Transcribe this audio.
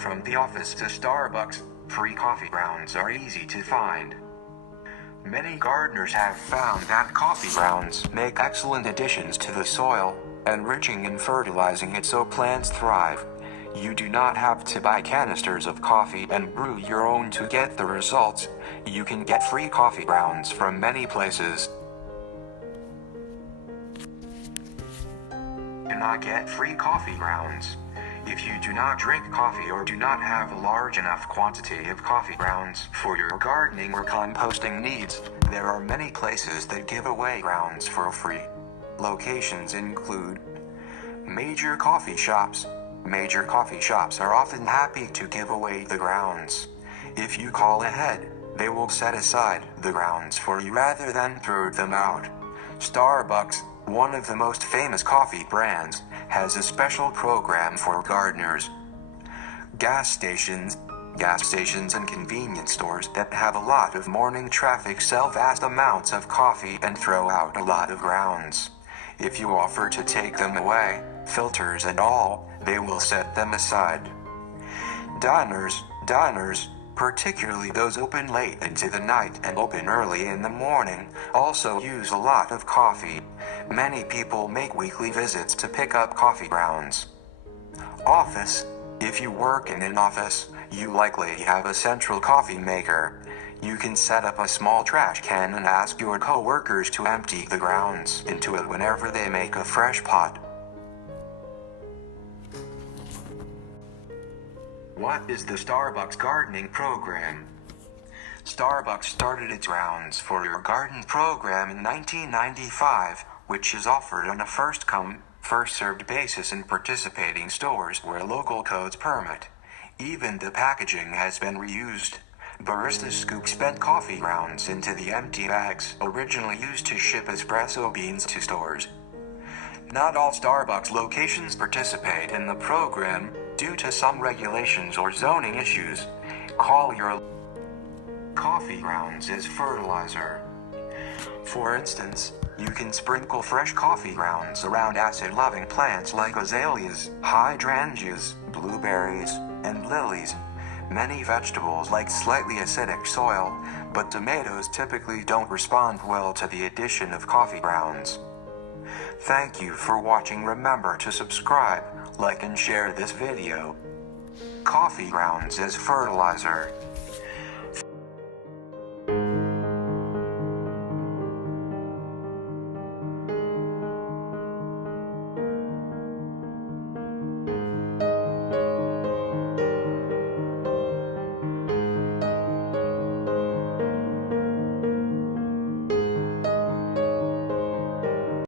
from the office to Starbucks, free coffee grounds are easy to find. Many gardeners have found that coffee grounds make excellent additions to the soil, enriching and fertilizing it so plants thrive. You do not have to buy canisters of coffee and brew your own to get the results. You can get free coffee grounds from many places. Do not get free coffee grounds. If you do not drink coffee or do not have a large enough quantity of coffee grounds for your gardening or composting needs, there are many places that give away grounds for free. Locations include major coffee shops. Major coffee shops are often happy to give away the grounds. If you call ahead, they will set aside the grounds for you rather than throw them out. Starbucks, one of the most famous coffee brands, has a special program for gardeners. Gas stations and convenience stores that have a lot of morning traffic sell vast amounts of coffee and throw out a lot of grounds. If you offer to take them away, filters and all, they will set them aside. Diners, particularly those open late into the night and open early in the morning, also use a lot of coffee. Many people make weekly visits to pick up coffee grounds. Office. If you work in an office, you likely have a central coffee maker. You can set up a small trash can and ask your coworkers to empty the grounds into it whenever they make a fresh pot. What is the Starbucks gardening program? Starbucks started its Grounds for Your Garden program in 1995, which is offered on a first-come, first-served basis in participating stores where local codes permit. Even the packaging has been reused. Baristas scoop spent coffee grounds into the empty bags originally used to ship espresso beans to stores. Not all Starbucks locations participate in the program due to some regulations or zoning issues. Call your coffee grounds as fertilizer. For instance, you can sprinkle fresh coffee grounds around acid-loving plants like azaleas, hydrangeas, blueberries, and lilies. Many vegetables like slightly acidic soil, but tomatoes typically don't respond well to the addition of coffee grounds. Thank you for watching. Remember to subscribe, like and share this video. Coffee grounds as fertilizer.